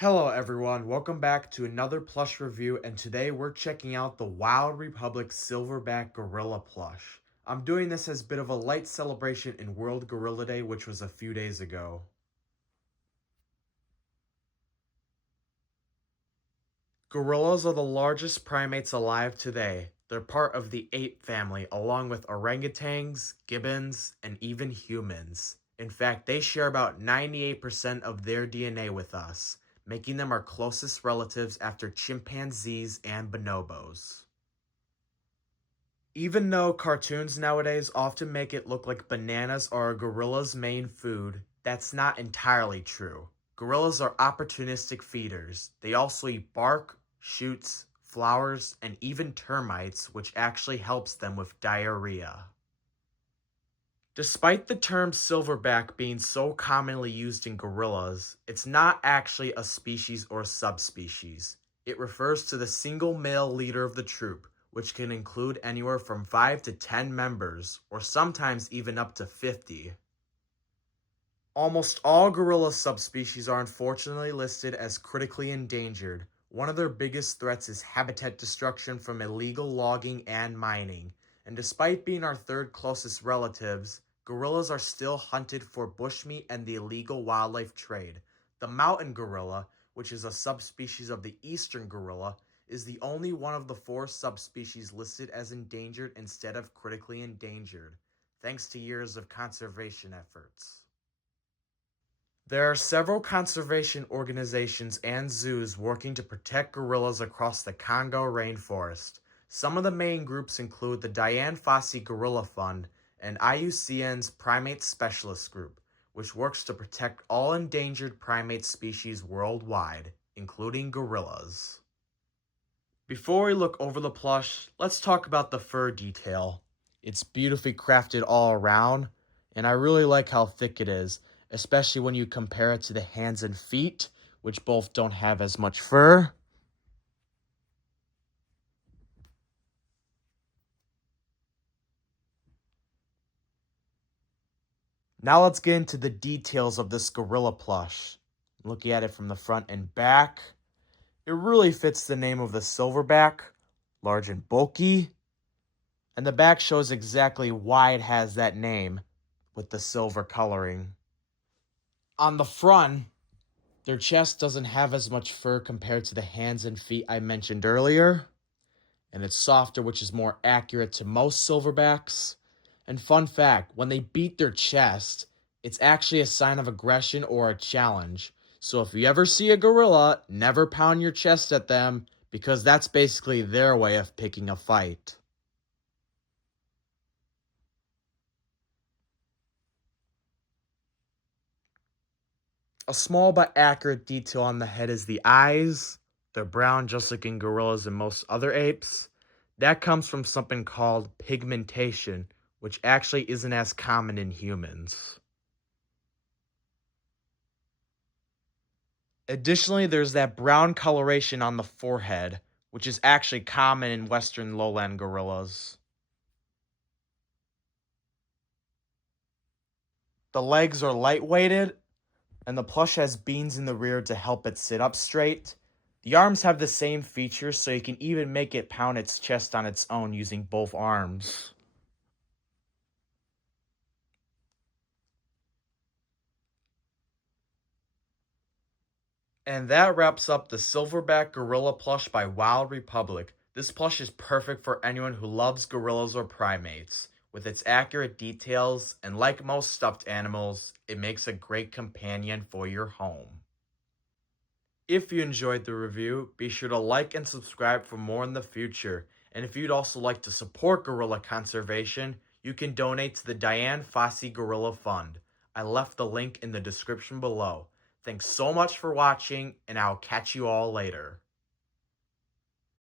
Hello everyone, welcome back to another plush review, and today we're checking out the Wild Republic Silverback Gorilla plush. I'm doing this as a bit of a light celebration in World Gorilla Day, which was a few days ago. Gorillas are the largest primates alive today. They're part of the ape family, along with orangutans, gibbons, and even humans. In fact, they share about 98% of their DNA with us, making them our closest relatives after chimpanzees and bonobos. Even though cartoons nowadays often make it look like bananas are a gorilla's main food, that's not entirely true. Gorillas are opportunistic feeders. They also eat bark, shoots, flowers, and even termites, which actually helps them with diarrhea. Despite the term silverback being so commonly used in gorillas, it's not actually a species or subspecies. It refers to the single male leader of the troop, which can include anywhere from 5 to 10 members, or sometimes even up to 50. Almost all gorilla subspecies are unfortunately listed as critically endangered. One of their biggest threats is habitat destruction from illegal logging and mining. And despite being our third closest relatives, gorillas are still hunted for bushmeat and the illegal wildlife trade. The mountain gorilla, which is a subspecies of the eastern gorilla, is the only one of the 4 subspecies listed as endangered instead of critically endangered, thanks to years of conservation efforts. There are several conservation organizations and zoos working to protect gorillas across the Congo rainforest. Some of the main groups include the Dian Fossey Gorilla Fund and IUCN's Primate Specialist Group, which works to protect all endangered primate species worldwide, including gorillas. Before we look over the plush, let's talk about the fur detail. It's beautifully crafted all around, and I really like how thick it is, especially when you compare it to the hands and feet, which both don't have as much fur. Now let's get into the details of this gorilla plush. Looking at it from the front and back, it really fits the name of the silverback, large and bulky, and the back shows exactly why it has that name with the silver coloring. On the front, their chest doesn't have as much fur compared to the hands and feet I mentioned earlier, and it's softer, which is more accurate to most silverbacks. And fun fact, when they beat their chest, it's actually a sign of aggression or a challenge. So if you ever see a gorilla, never pound your chest at them, because that's basically their way of picking a fight. A small but accurate detail on the head is the eyes. They're brown just like in gorillas and most other apes. That comes from something called pigmentation, which actually isn't as common in humans. Additionally, there's that brown coloration on the forehead, which is actually common in western lowland gorillas. The legs are lightweighted, and the plush has beans in the rear to help it sit up straight. The arms have the same features, so you can even make it pound its chest on its own using both arms. And that wraps up the Silverback Gorilla plush by Wild Republic. This plush is perfect for anyone who loves gorillas or primates. With its accurate details, and like most stuffed animals, it makes a great companion for your home. If you enjoyed the review, be sure to like and subscribe for more in the future. And if you'd also like to support gorilla conservation, you can donate to the Dian Fossey Gorilla Fund. I left the link in the description below. Thanks so much for watching, and I'll catch you all later.